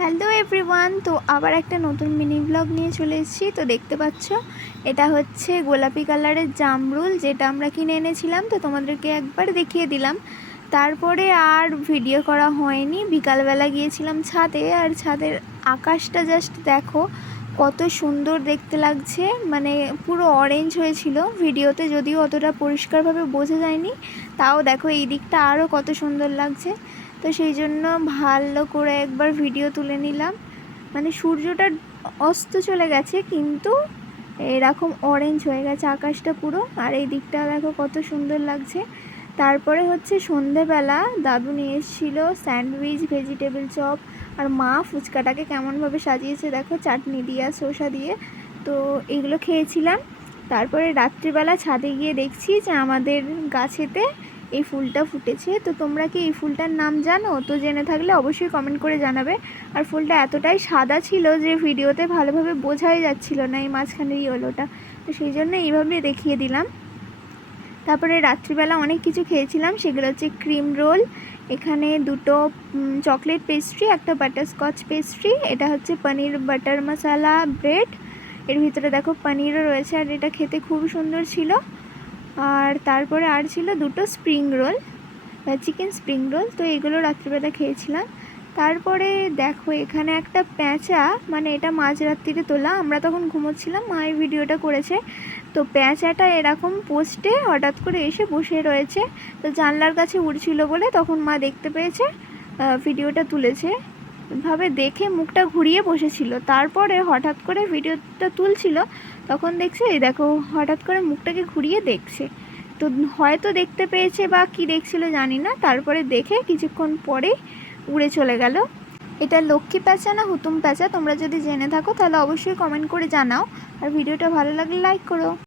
Hello everyone, তো আবার একটা নতুন মিনি ব্লগ নিয়ে চলে এসেছি। তো দেখতে পাচ্ছ এটা হচ্ছে গোলাপি কালারের জামরুল, যেটা আমরা কিনে এনেছিলাম। তো তোমাদেরকে একবার দেখিয়ে দিলাম, তারপরে আর ভিডিও করা হয়নি। বিকালবেলা গিয়েছিলাম ছাদে, আর ছাদের আকাশটা জাস্ট দেখো কত সুন্দর দেখতে লাগছে। মানে পুরো অরেঞ্জ হয়েছিল ভিডিওতে, যদিও অতটা পরিষ্কারভাবে বোঝা যায়নি। তাও দেখো এই দিকটা আরও কত সুন্দর লাগছে। তো সেই জন্য ভালো করে একবার ভিডিও তুলে নিলাম। মানে সূর্যটা অস্ত চলে গেছে, কিন্তু এরকম অরেঞ্জ হয়ে গেছে আকাশটা পুরো। আর এই দিকটা দেখো কত সুন্দর লাগছে। তারপরে হচ্ছে সন্ধেবেলা দাদু নিয়ে এসেছিলো স্যান্ডউইচ, ভেজিটেবল চপ, আর মা ফুচকাটাকে কেমনভাবে সাজিয়েছে দেখো, চাটনি দিয়ে আর শসা দিয়ে। তো এইগুলো খেয়েছিলাম। তারপরে রাত্রিবেলা ছাদে গিয়ে দেখছি যে আমাদের গাছেতে এই ফুলটা ফুটেছে। তো তোমরা কি এই ফুলটার নাম জানো? তো জেনে থাকলে অবশ্যই কমেন্ট করে জানাবে। আর ফুলটা এতটাই সাদা ছিল যে ভিডিওতে ভালোভাবে বোঝাই যাচ্ছিল না এই মাঝখানের ইয়েলোটা। তো সেই জন্য এইভাবে দেখিয়ে দিলাম। তারপরে রাত্রিবেলা অনেক কিছু খেয়েছিলাম, সেগুলো হচ্ছে ক্রিম রোল, এখানে দুটো চকলেট পেস্ট্রি, একটা বাটারস্কচ পেস্ট্রি, এটা হচ্ছে পনির বাটার মশালা ব্রেড, এর ভিতরে দেখো পনিরও রয়েছে, আর এটা খেতে খুব সুন্দর ছিল। আর তারপরে আর ছিল দুটো spring roll, chicken spring roll. তো এগুলো রাত্রিবেলা খেয়েছিলাম। তারপরে দেখো এখানে একটা প্যাঁচা, মানে এটা মাঝরাত্রিরে তোলা, আমরা তখন ঘুমোচ্ছিলাম, মা এই ভিডিওটা করেছে। তো প্যাঁচাটা এরকম পোস্টে হঠাৎ করে এসে বসে রয়েছে। তো জানলার কাছে উড়ছিল বলে তখন মা দেখতে পেয়েছে, ভিডিওটা তুলেছে। ভাবে দেখে মুখটা ঘুরিয়ে বসেছিল। তারপরে হঠাৎ করে ভিডিওটা তুলছিল, তখন দেখছে এই দেখো হঠাৎ করে মুখটাকে ঘুরিয়ে দেখছে। তো হয়তো দেখতে পেয়েছে বা কি দেখছিল জানি না। তারপরে দেখে কিছুক্ষণ পরে উড়ে চলে গেল। এটা লক্ষ্মী প্যাঁচা না হুতুম প্যাঁচা, তোমরা যদি জেনে থাকো তাহলে অবশ্যই কমেন্ট করে জানাও। আর ভিডিওটা ভালো লাগলে লাইক করো।